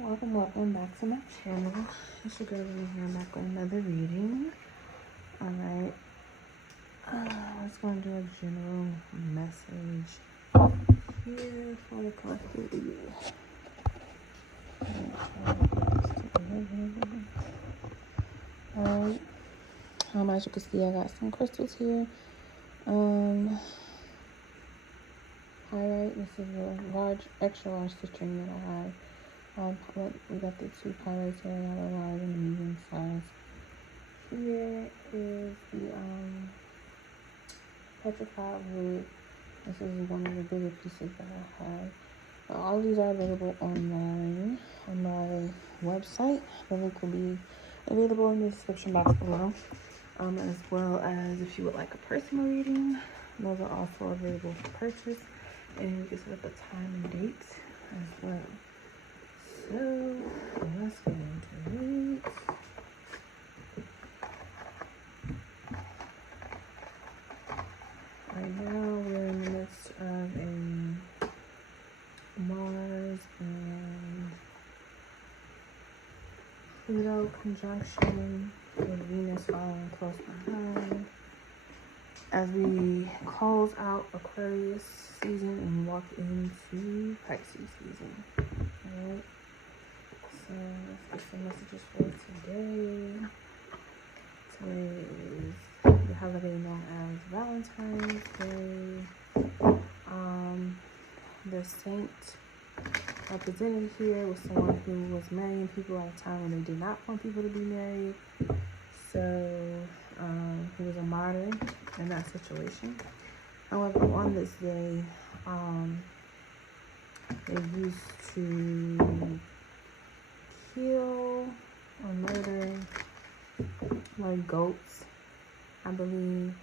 Welcome back to my channel. It's your girl in here back with another reading. Alright. Let's go and do a general message here for the collective reading. Alright. As you can see, I got some crystals here. Pyrite, this is a extra large citrine that I have. We got the two pyrites here, I got a large and a medium size. Here is the petrified wood. This is one of the bigger pieces that I have. All of these are available online on my website. The link will be available in the description box below. As well as if you would like a personal reading, those are also available for purchase. And you can set up a time and date as well. So let's get into it. Right now we're in the midst of a Mars and Pluto conjunction with Venus following close behind. As we close out Aquarius season and walk into Pisces season. Alright. So let's get some messages for today. Today is the holiday known as Valentines Day. The saint represented here was someone who was marrying people at a time when they did not want people to be married. So he was a martyr in that situation. However, on this day, they used to kill or murder like goats, I believe,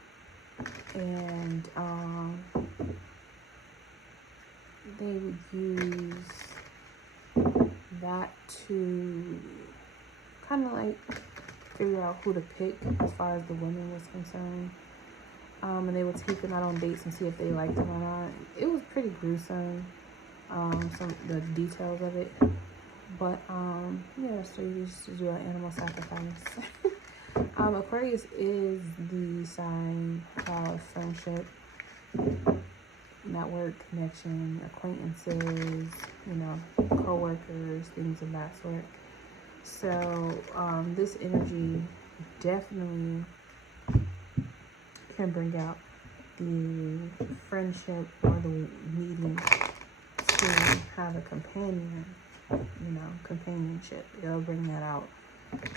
and they would use that to kind of like figure out who to pick as far as the women was concerned. And they would take them out on dates and see if they liked them or not. It was pretty gruesome, some the details of it. But yeah, so you used to do an animal sacrifice. Aquarius is the sign of friendship, network, connection, acquaintances, co-workers, things of that sort. So this energy definitely can bring out the friendship or the needing to have a companion, companionship. It'll bring that out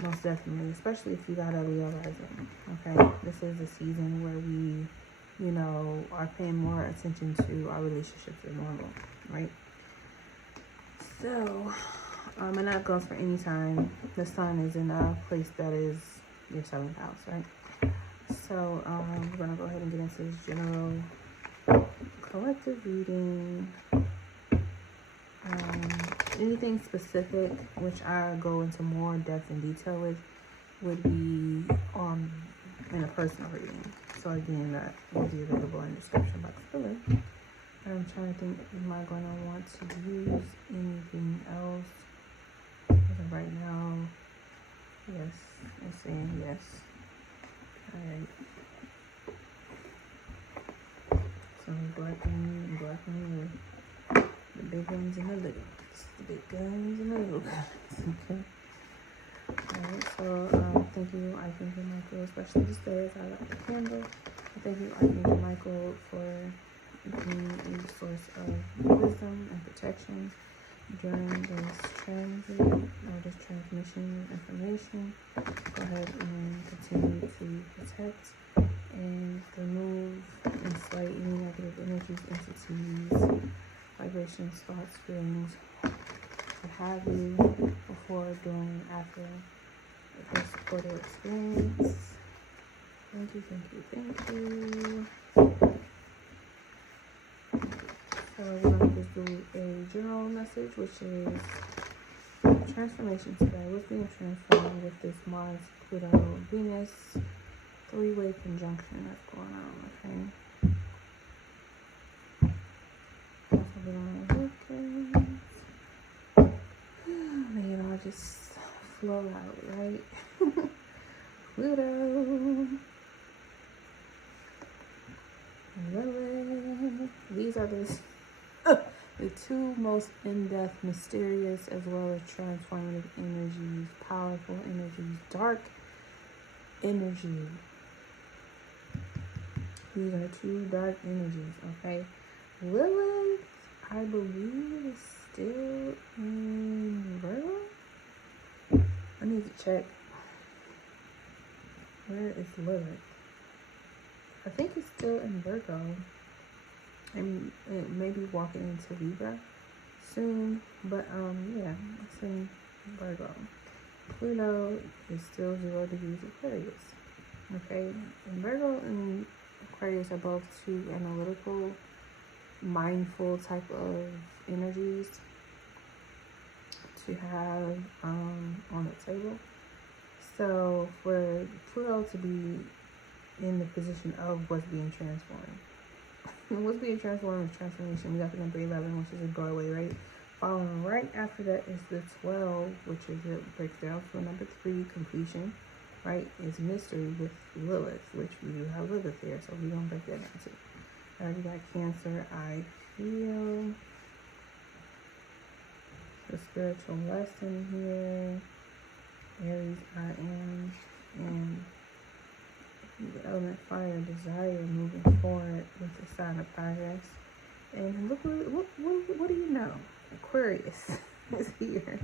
most definitely, especially if you got a Leo rising. Okay, this is a season where we, are paying more attention to our relationships than normal, right? So, and that goes for any time the sun is in a place that is your 7th house, right? So, we're gonna go ahead and get into this general collective reading. Anything specific, which I go into more depth and detail with, would be in a personal reading. So again, that will be available in the description box below. I'm trying to think, am I going to want to use anything else? As of right now, yes, it's saying yes. Alright. So black and the big ones and the little ones. The big guns and the little guns. Okay. Alright, so thank you, Archangel Michael, especially this day as I light the candle. Thank you, Archangel Michael, for being a source of wisdom and protection during this transit or this transmission information. Go ahead and continue to protect and remove and slay any negative energies, entities, vibrations, thoughts, feelings, what have you, before, during, and after this portal experience. Thank you, thank you, thank you. So we're going to just do a general message, which is transformation today. What's being transformed with this Mars, Pluto, Venus three-way conjunction that's going on, okay? That's what we're going to look at. just flow out, right? Pluto, Lilith. These are the two most in-depth, mysterious, as well as transformative energies, powerful energies, dark energy. These are two dark energies, okay? Lilith, I believe, is still in Virgo. I need to check. Where is Lilith? I think it's still in Virgo. And it may be walking into Libra soon. But yeah, it's in Virgo. Pluto is still 0 degrees Aquarius. Okay? And Virgo and Aquarius are both two analytical, mindful type of energies to have on the table. So for Pluto to be in the position of what's being transformed. And what's being transformed is transformation. We got the number 11, which is a doorway, right? Following right after that is the 12, which is it breaks down to number 3, completion, right? Is mystery with Lilith, which we do have Lilith here, so we're gonna break that down too. We got Cancer, I feel. The spiritual lesson here. Aries, I am. And the element fire, desire, moving forward with the sign of progress. And look, what do you know? Aquarius is here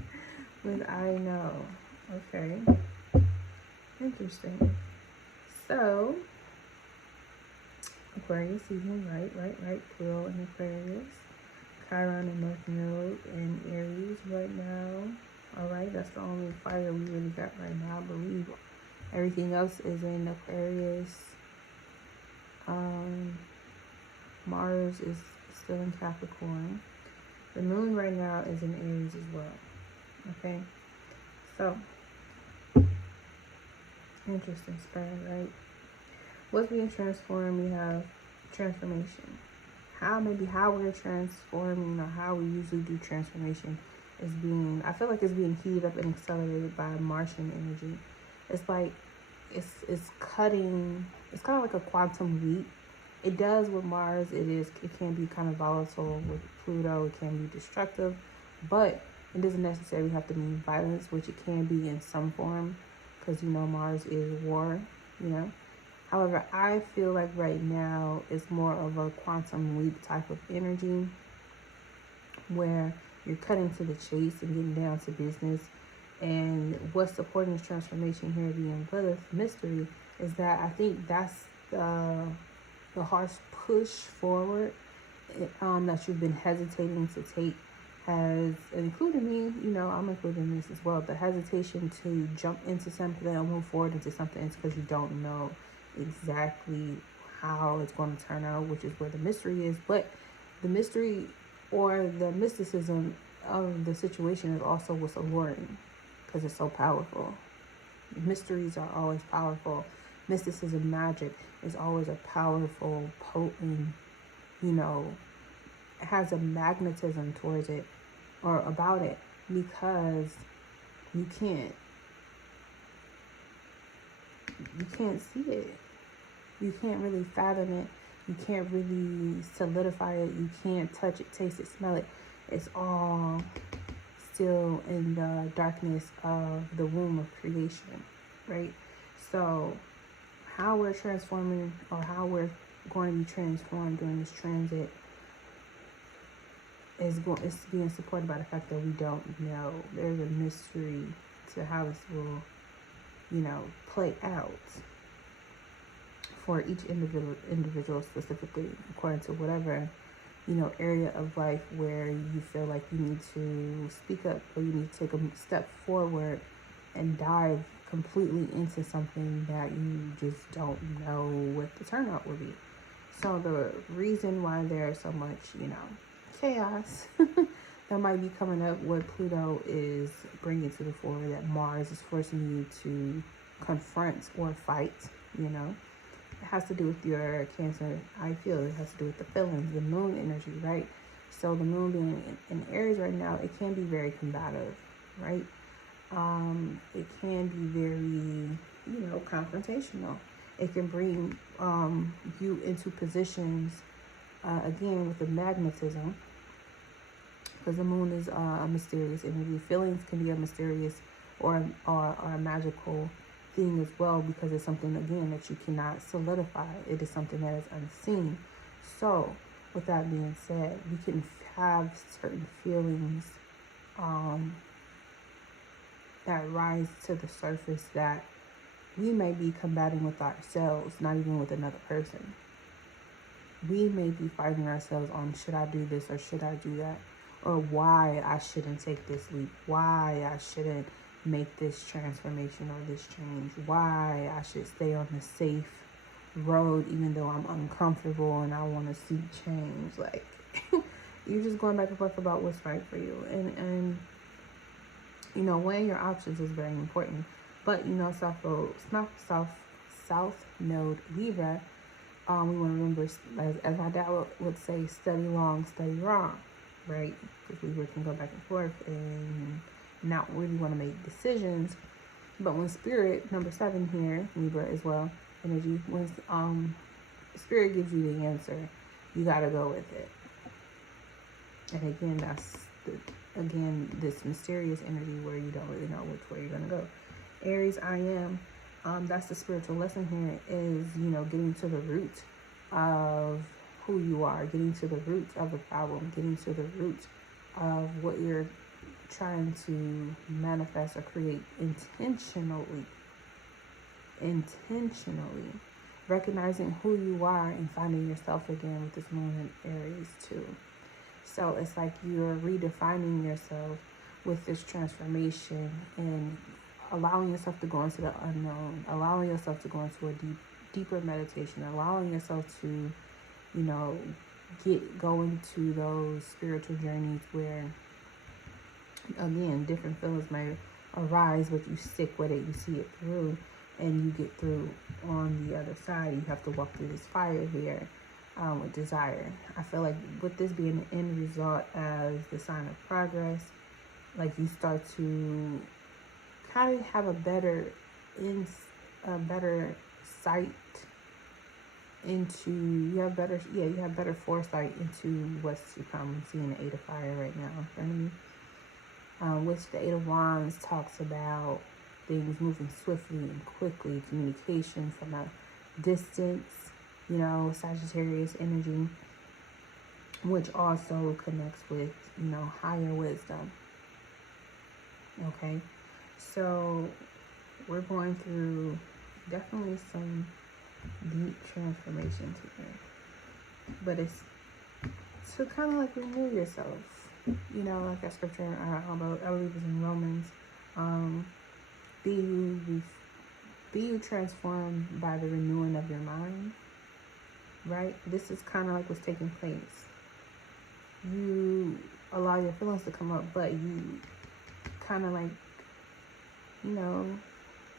with I know. Okay. Interesting. So, Aquarius season, right. Pluto and Aquarius. Chiron and North Node and Aries right now. Alright, that's the only fire we really got right now. I believe everything else is in Aquarius. Mars is still in Capricorn. The moon right now is in Aries as well. Okay? So, interesting spread, right? What's being transformed? We have transformation. How we're transforming, or how we usually do transformation is being, I feel like it's being heated up and accelerated by Martian energy. It's like it's cutting, it's kind of like a quantum leap. It does with Mars, it can be kind of volatile. With Pluto, it can be destructive, but it doesn't necessarily have to mean violence, which it can be in some form, because Mars is war, However, I feel like right now it's more of a quantum leap type of energy where you're cutting to the chase and getting down to business. And what's supporting this transformation here being Lilith mystery is that I think that's the harsh push forward that you've been hesitating to take has, including me, I'm including this as well. The hesitation to jump into something or move forward into something is because you don't know exactly how it's going to turn out, which is where the mystery is. But the mystery or the mysticism of the situation is also what's alluring, because it's so powerful. Mysteries are always powerful. Mysticism, magic is always a powerful, potent, it has a magnetism towards it or about it, because you can't see it. You can't really fathom it. You can't really solidify it. You can't touch it, taste it, smell it. It's all still in the darkness of the womb of creation, right? So how we're transforming, or how we're going to be transformed during this transit is being supported by the fact that we don't know. There's a mystery to how this will, play out for each individual specifically, according to whatever, area of life where you feel like you need to speak up, or you need to take a step forward and dive completely into something that you just don't know what the turnout will be. So the reason why there's so much, chaos that might be coming up, what Pluto is bringing to the fore, that Mars is forcing you to confront or fight, it has to do with your Cancer. I feel it has to do with the feelings, the moon energy, right? So the moon being in Aries right now, it can be very combative, right? It can be very, you know, confrontational. It can bring you into positions, again, with the magnetism, because the moon is a mysterious energy. Feelings can be a mysterious or a magical thing as well, because it's something, again, that you cannot solidify. It is something that is unseen. So with that being said, we can have certain feelings that rise to the surface that we may be combating with ourselves, not even with another person. We may be fighting ourselves on, should I do this or should I do that? Or why I shouldn't take this leap, why I shouldn't make this transformation or this change, why I should stay on the safe road even though I'm uncomfortable and I want to see change. Like, you're just going back and forth about what's right for you. And you know, weighing your options is very important. But, you know, South Node Libra, we want to remember, as my dad would say, study long, study wrong, right? Because Libra can go back and forth and not really want to make decisions. But when Spirit, number 7 here, Libra as well, energy, when Spirit gives you the answer, you got to go with it. And again, that's this mysterious energy where you don't really know which way you're going to go. Aries, I am. That's the spiritual lesson here, is, you know, getting to the root of who you are, getting to the root of the problem, getting to the root of what you're trying to manifest or create intentionally, recognizing who you are and finding yourself again with this moon in Aries too. So it's like you're redefining yourself with this transformation and allowing yourself to go into the unknown, allowing yourself to go into a deeper meditation, allowing yourself to, you know, go into those spiritual journeys where, again, different feelings may arise, but you stick with it, you see it through, and you get through on the other side. You have to walk through this fire here. With desire. I feel like with this being the end result as the sign of progress, like you start to kind of have a better sight into, you have better foresight into what's to come. I'm seeing the 8 of Fire right now in front of me, which the 8 of Wands talks about things moving swiftly and quickly, communication from a distance, you know, Sagittarius energy, which also connects with, you know, higher wisdom. Okay, so we're going through definitely some deep transformations here, but it's to kind of like renew yourself, you know, like that scripture, I believe it's in Romans, be you transformed by the renewing of your mind. Right? This is kind of like what's taking place. You allow your feelings to come up, but you kind of like, you know,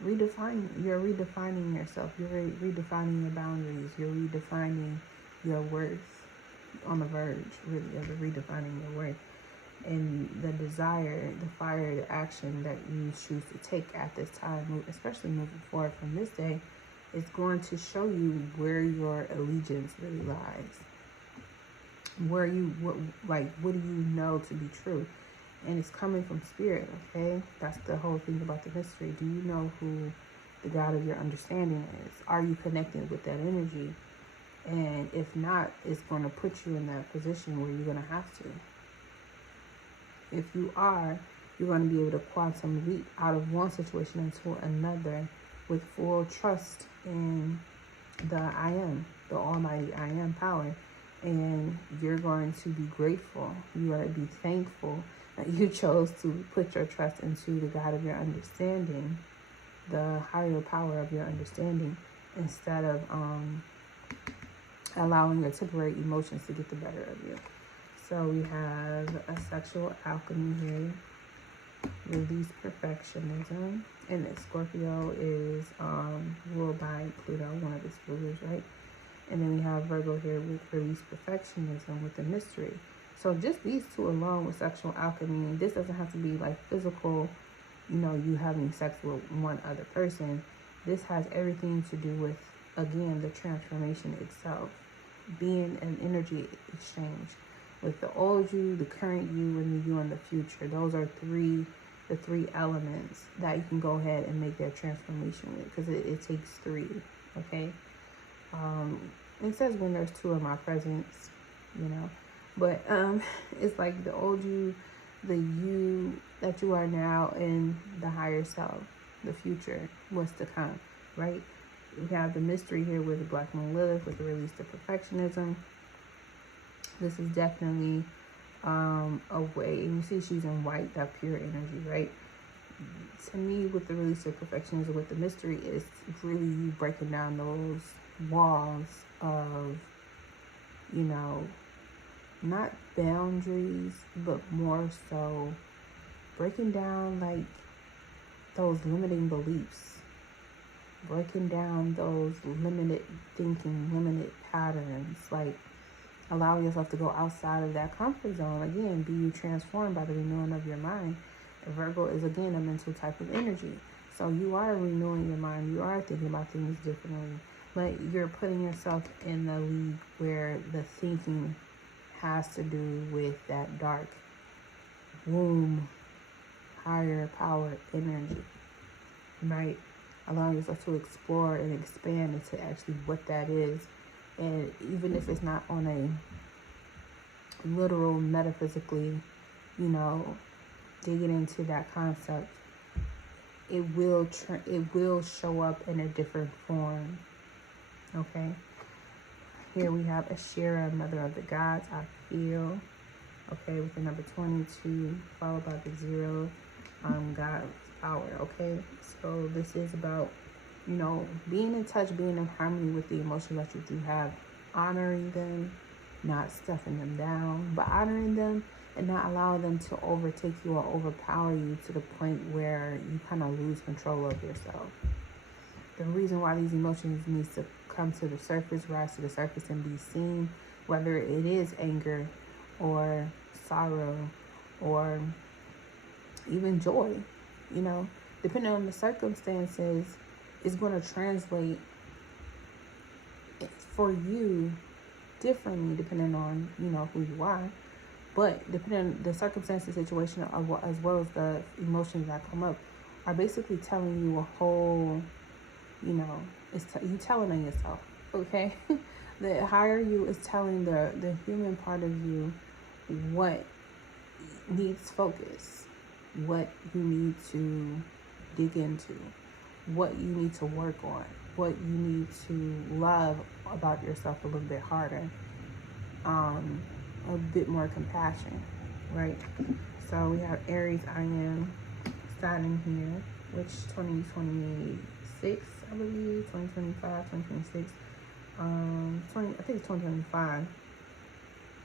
you're redefining yourself. You're redefining your boundaries. You're redefining your worth, on the verge, really, of redefining your worth. And the desire, the fire, the action that you choose to take at this time, especially moving forward from this day, is going to show you where your allegiance really lies. What do you know to be true? And it's coming from Spirit, okay? That's the whole thing about the mystery. Do you know who the God of your understanding is? Are you connected with that energy? And if not, it's going to put you in that position where you're going to have to. If you are, you're going to be able to quantum leap out of one situation into another with full trust in the I am, the almighty I am power. And you're going to be grateful. You are to be thankful that you chose to put your trust into the God of your understanding, the higher power of your understanding, instead of allowing your temporary emotions to get the better of you. So we have a sexual alchemy here, release perfectionism, and that Scorpio is ruled by Pluto, one of its rulers, right? And then we have Virgo here with release perfectionism with the mystery. So just these two alone with sexual alchemy, this doesn't have to be like physical you know, you having sex with one other person. This has everything to do with, again, the transformation itself, being an energy exchange with the old you, the current you, and the you in the future. Those are the three elements that you can go ahead and make that transformation with, because it takes three. Okay. It says when there's two in my presence, you know, but it's like the old you, the you that you are now, and the higher self, the future, what's to come, right? We have the mystery here with the Black Moon Lilith, with the release of perfectionism. This is definitely a way, and you see she's in white, that pure energy, right? To me, with the release of perfectionism, with the mystery, is really you breaking down those walls of, you know, not boundaries, but more so breaking down like those limiting beliefs, breaking down those limited thinking, limited patterns, like allowing yourself to go outside of that comfort zone. Again, be you transformed by the renewing of your mind. Virgo is, again, a mental type of energy. So you are renewing your mind. You are thinking about things differently. But you're putting yourself in the league where the thinking has to do with that dark womb, higher power energy, right? Allowing yourself to explore and expand into actually what that is. And even if it's not on a literal, metaphysically, you know, digging into that concept, it will show up in a different form. Okay. Here we have Ashera, mother of the gods, I feel. Okay, with the number 22, followed by the 0, God's power. Okay, so this is about, you know, being in touch, being in harmony with the emotions that you do have, honoring them, not stuffing them down, but honoring them and not allowing them to overtake you or overpower you to the point where you kind of lose control of yourself. The reason why these emotions needs to come to the surface, rise to the surface and be seen, whether it is anger or sorrow or even joy, you know, depending on the circumstances, is going to translate for you differently depending on, you know, who you are. But depending on the circumstances, situation, as well as the emotions that come up, are basically telling you a whole, you know, you telling on yourself, okay? The higher you is telling the human part of you what needs focus, what you need to dig into, what you need to work on, what you need to love about yourself a little bit harder, a bit more compassion, right? So we have Aries, I am, Saturn here, which 2026, I believe, 2025, 2026, I think it's 2025,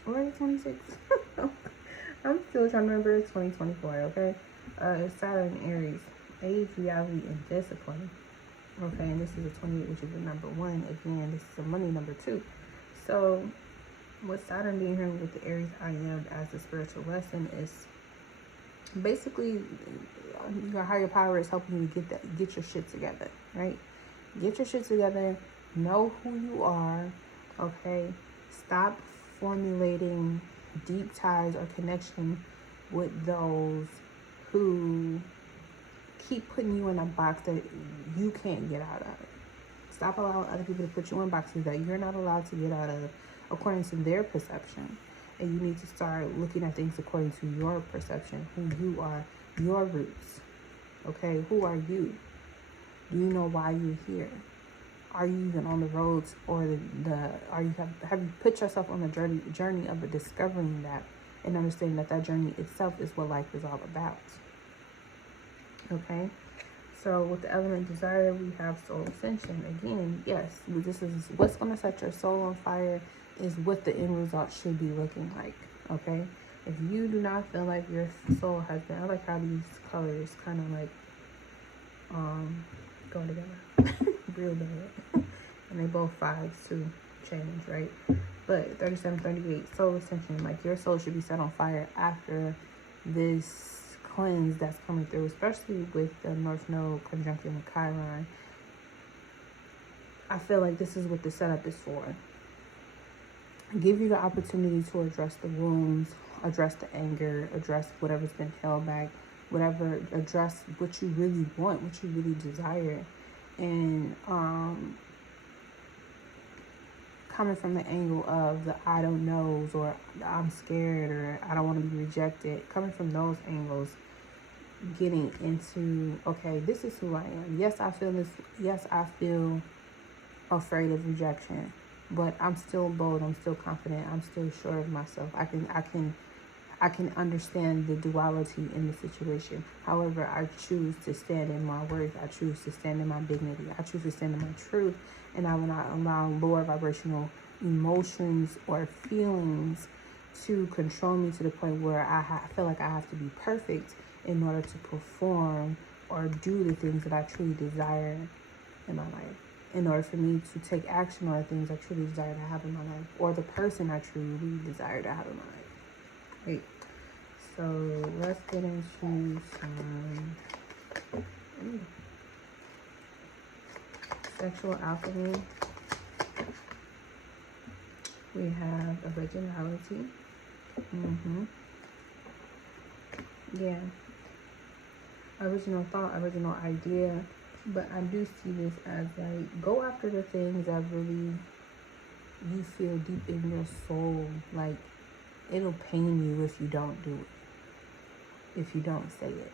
or is it 26? I'm still trying to remember. It's 2024, okay? It's Saturn, Aries, age, reality, and discipline. Okay, and this is a 28, which is the number 1. Again, this is a money number 2. So, with Saturn being here with the Aries I am as the spiritual lesson is basically your higher power is helping you get your shit together, right? Get your shit together. Know who you are. Okay, stop formulating deep ties or connection with those who keep putting you in a box that you can't get out of. Stop allowing other people to put you in boxes that you're not allowed to get out of according to their perception. And you need to start looking at things according to your perception, who you are, your roots. Okay, who are you? Do you know why you're here? Are you even on the roads, or have you put yourself on the journey of discovering that and understanding that journey itself is what life is all about? Okay, so with the element desire, we have soul ascension. Again, yes, this is what's going to set your soul on fire, is what the end result should be looking like. Okay, if you do not feel like your soul has been, I like how these colors kind of like go together real bad. And they both 5s too, change, right? But 37, 38, soul ascension, like your soul should be set on fire after this cleanse that's coming through, especially with the North Node conjuncting with Chiron. I feel like this is what the setup is for. Give you the opportunity to address the wounds, address the anger, address whatever's been held back, whatever, address what you really want, what you really desire. And coming from the angle of the I don't knows, or I'm scared, or I don't want to be rejected, coming from those angles, getting into, okay, this is who I am. Yes, I feel this. Yes, I feel afraid of rejection, but I'm still bold. I'm still confident. I'm still sure of myself. I can understand the duality in the situation. However, I choose to stand in my worth. I choose to stand in my dignity. I choose to stand in my truth, and I will not allow lower vibrational emotions or feelings to control me to the point where I feel like I have to be perfect in order to perform or do the things that I truly desire in my life, in order for me to take action on the things I truly desire to have in my life, or the person I truly desire to have in my life. Right. So let's get into some sexual alchemy. We have originality. Yeah. Original thought, original idea. But I do see this as like, go after the things that really you feel deep in your soul. Like, it'll pain you if you don't do it. If you don't say it.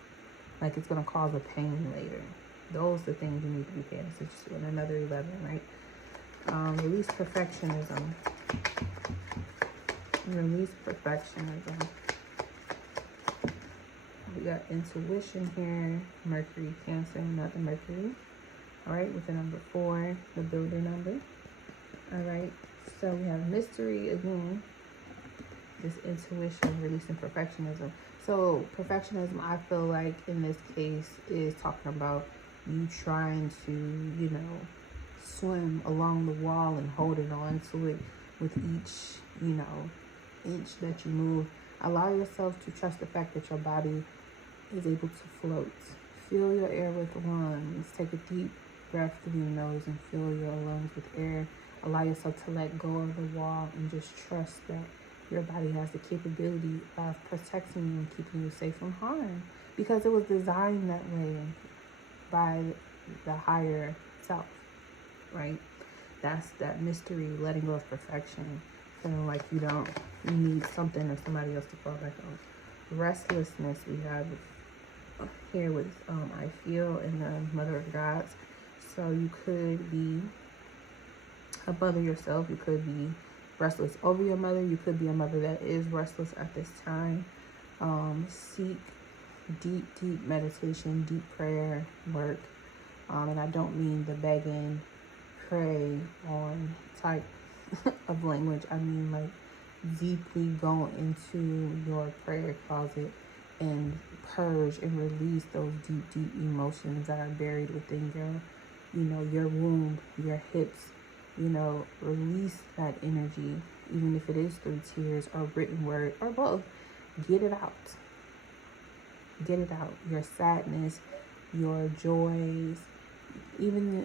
Like, it's going to cause a pain later. Those are the things you need to be paying attention to in another 11, right? Release perfectionism. Release perfectionism. We got intuition here. Mercury, Cancer, another Mercury. All right, with the number 4, the builder number. All right, so we have mystery again. This intuition, releasing perfectionism. So perfectionism, I feel like in this case is talking about you trying to, you know, swim along the wall and holding on to it with each, you know, inch that you move. Allow yourself to trust the fact that your body is able to float. Fill your air with lungs. Take a deep breath through your nose and fill your lungs with air. Allow yourself to let go of the wall and just trust that your body has the capability of protecting you and keeping you safe from harm, because it was designed that way by the higher self, right? That's that mystery, letting go of perfection, feeling like you need something or somebody else to fall back on. Restlessness we have here with I feel in the Mother of Gods. So you could be above yourself. You could be restless over your mother. You could be a mother that is restless at this time. Seek deep meditation, deep prayer work. And I don't mean the begging, pray on type of language. I mean like deeply go into your prayer closet and purge and release those deep emotions that are buried within your womb, your hips. Release that energy, even if it is through tears or written word or both. Get it out. Get it out. Your sadness, your joys, even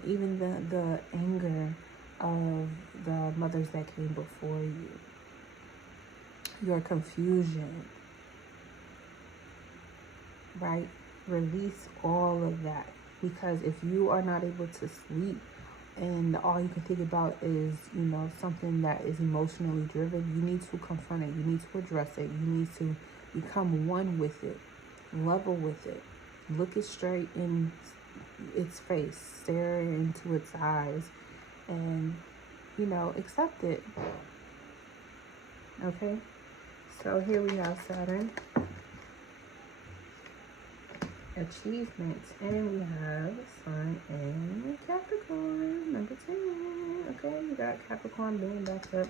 the anger of the mothers that came before you. Your confusion, right? Release all of that, because if you are not able to sleep and all you can think about is, something that is emotionally driven, you need to confront it. You need to address it. You need to become one with it, level with it, look it straight in its face, stare into its eyes, and, accept it. Okay? So here we have Saturn, achievements, and we have Sun in Capricorn, number 10. Okay, we got Capricorn being backed up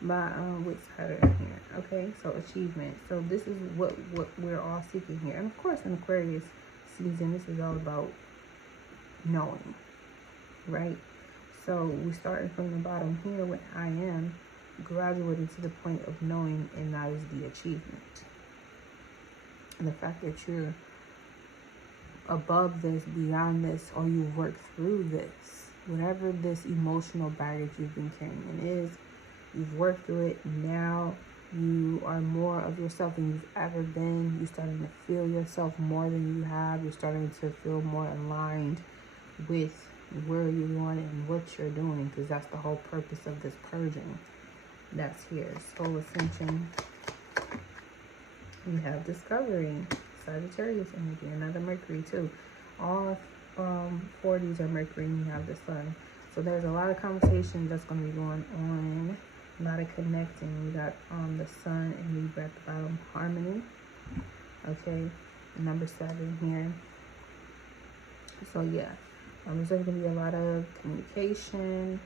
by with Saturn here. Okay, so achievement. So this is what we're all seeking here, and of course in Aquarius season, this is all about knowing, right? So we starting from the bottom here with I am, graduating to the point of knowing, and that is the achievement. And the fact that you're above this, beyond this, or you've worked through this, whatever this emotional baggage you've been carrying is, you've worked through it. Now you are more of yourself than you've ever been. You're starting to feel yourself more than you have. You're starting to feel more aligned with where you're going and what you're doing, because that's the whole purpose of this purging that's here. Soul ascension. You have discovery, Sagittarius energy, another Mercury too. All 4 of these are Mercury, and you have the Sun. So there's a lot of conversations that's going to be going on, a lot of connecting. We got the Sun and Libra at the bottom, harmony. Okay, number 7 here. So yeah, there's going to be a lot of communication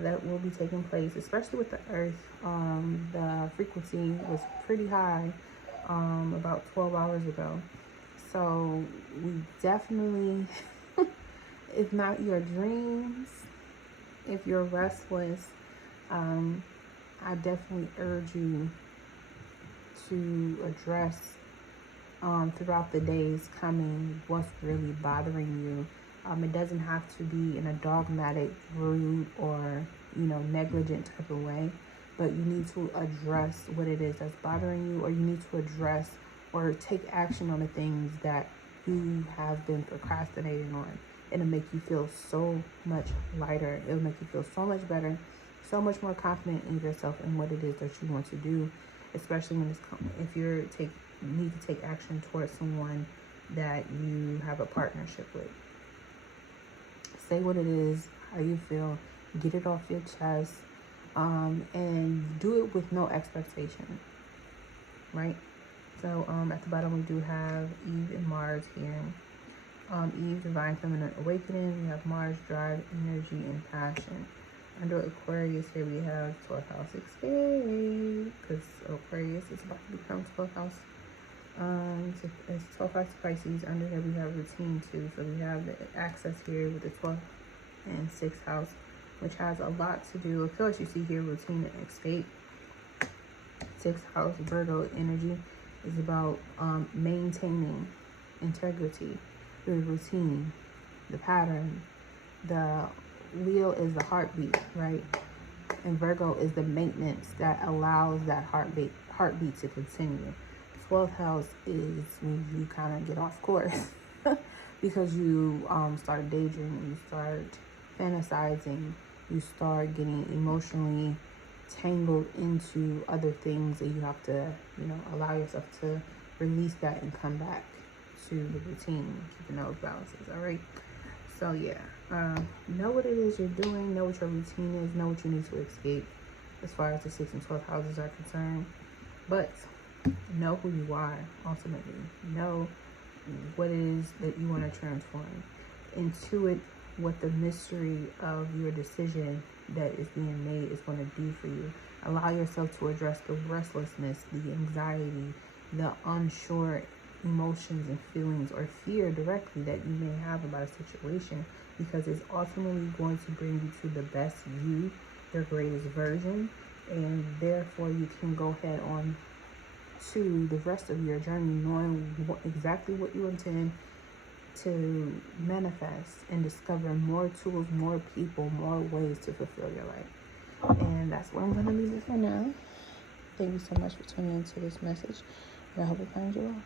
that will be taking place, especially with the Earth. The frequency was pretty high about 12 hours ago. So we definitely, if not your dreams, if you're restless, I definitely urge you to address throughout the days coming what's really bothering you. It doesn't have to be in a dogmatic, rude, or negligent type of way, but you need to address what it is that's bothering you, or you need to address or take action on the things that you have been procrastinating on. It'll make you feel so much lighter. It'll make you feel so much better, so much more confident in yourself and what it is that you want to do, especially when if you need to take action towards someone that you have a partnership with. Say what it is, how you feel, get it off your chest, and do it with no expectation, right? So at the bottom we do have Eve and Mars here. Eve, divine feminine awakening. We have Mars, drive, energy, and passion. Under Aquarius here we have 12th house escape, because Aquarius is about to become 12th house. So it's 12th house Pisces. Under here we have routine too. So we have the access here with the 12th and 6th house, which has a lot to do. Of course, you see here routine and escape. 6th house Virgo energy is about maintaining integrity, the routine, the pattern. The Leo is the heartbeat, right? And Virgo is the maintenance that allows that heartbeat to continue. 12th house is when you kind of get off course because you start daydreaming, you start fantasizing, you start getting emotionally tangled into other things, and you have to, allow yourself to release that and come back to the routine, keeping those balances, all right? So yeah, know what it is you're doing, know what your routine is, know what you need to escape as far as the 6th and 12th houses are concerned. But know who you are ultimately. Know what it is that you want to transform. Intuit what the mystery of your decision that is being made is going to do for you. Allow yourself to address the restlessness, the anxiety, the unsure emotions and feelings or fear directly that you may have about a situation, because it's ultimately going to bring you to the best you, your greatest version, and therefore you can go head on to the rest of your journey knowing exactly what you intend to manifest and discover more tools, more people, more ways to fulfill your life. And that's where I'm going to leave it for now. Thank you so much for tuning into this message, and I hope it finds you well.